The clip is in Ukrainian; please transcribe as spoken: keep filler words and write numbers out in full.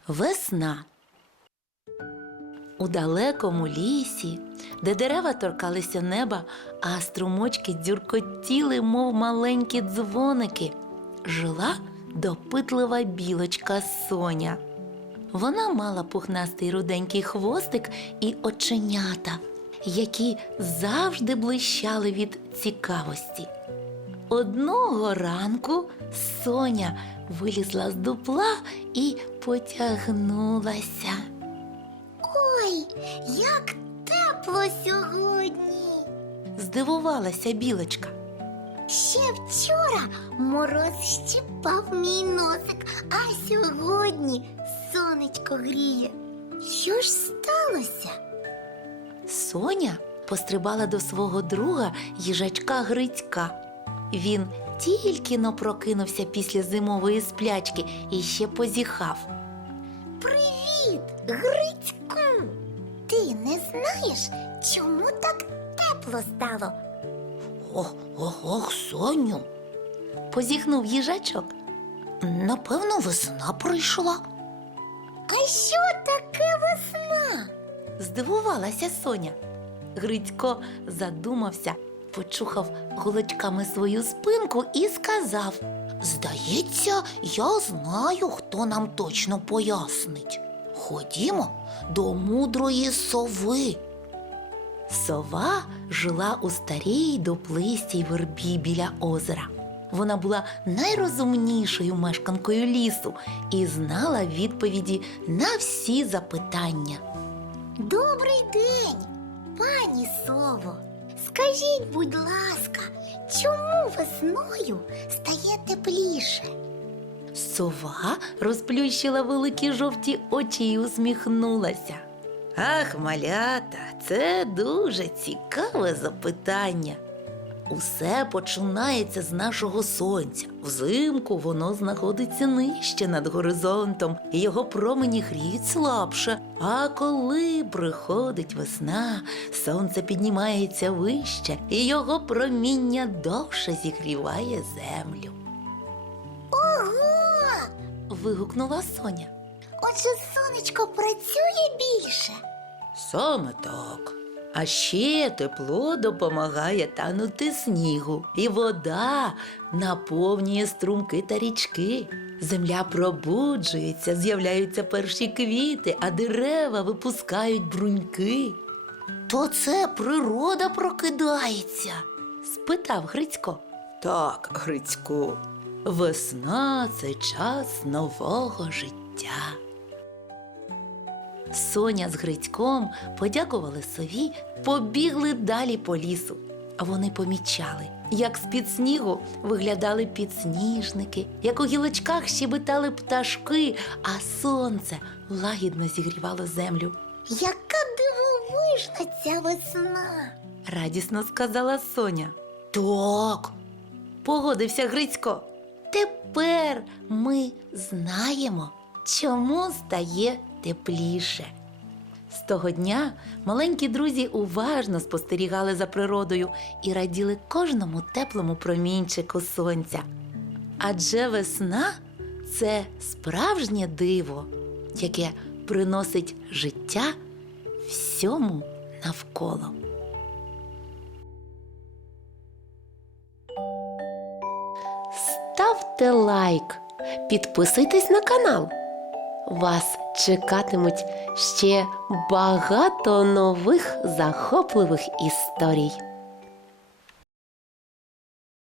Весна. У далекому лісі, де дерева торкалися неба, а струмочки дзюркотіли, мов маленькі дзвоники, жила допитлива білочка Соня. Вона мала пухнастий руденький хвостик і оченята, які завжди блищали від цікавості. Одного ранку Соня вилізла з дупла і потягнулася. Ой, як тепло сьогодні! Здивувалася білочка. Ще вчора мороз щипав мій носик, а сьогодні сонечко гріє. Що ж сталося? Соня пострибала до свого друга їжачка Грицька. Він тільки-но прокинувся після зимової сплячки і ще позіхав. Привіт, Грицьку! Ти не знаєш, чому так тепло стало? Ох, ох, ох, Соню, позіхнув їжачок. Напевно, весна прийшла. А що таке весна? Здивувалася Соня. Грицько задумався, почухав голочками свою спинку і сказав: «Здається, я знаю, хто нам точно пояснить. Ходімо до мудрої сови». Сова жила у старій дуплистій вербі біля озера. Вона була найрозумнішою мешканкою лісу і знала відповіді на всі запитання. Добрий день, пані сово. Скажіть, будь ласка, чому весною стає тепліше? Сова розплющила великі жовті очі і усміхнулася. Ах, малята, це дуже цікаве запитання. Усе починається з нашого сонця. Взимку воно знаходиться нижче над горизонтом, і його промені гріють слабше. А коли приходить весна, сонце піднімається вище, і його проміння довше зігріває землю. Ого! Вигукнула Соня. Отже, сонечко працює більше. Саме так. А ще тепло допомагає танути снігу, і вода наповнює струмки та річки. Земля пробуджується, з'являються перші квіти, а дерева випускають бруньки. То це природа прокидається? Спитав Грицько. Так, Грицьку, весна – це час нового життя. Соня з Грицьком подякували сові, побігли далі по лісу. А вони помічали, як з-під снігу виглядали підсніжники, як у гілочках щебетали пташки, а сонце лагідно зігрівало землю. Яка дивовижна ця весна! Радісно сказала Соня. Так, погодився Грицько. Тепер ми знаємо, чому стає тепліше. З того дня маленькі друзі уважно спостерігали за природою і раділи кожному теплому промінчику сонця. Адже весна – це справжнє диво, яке приносить життя всьому навколо. Ставте лайк, підписуйтесь на канал. Вас чекатимуть ще багато нових захопливих історій.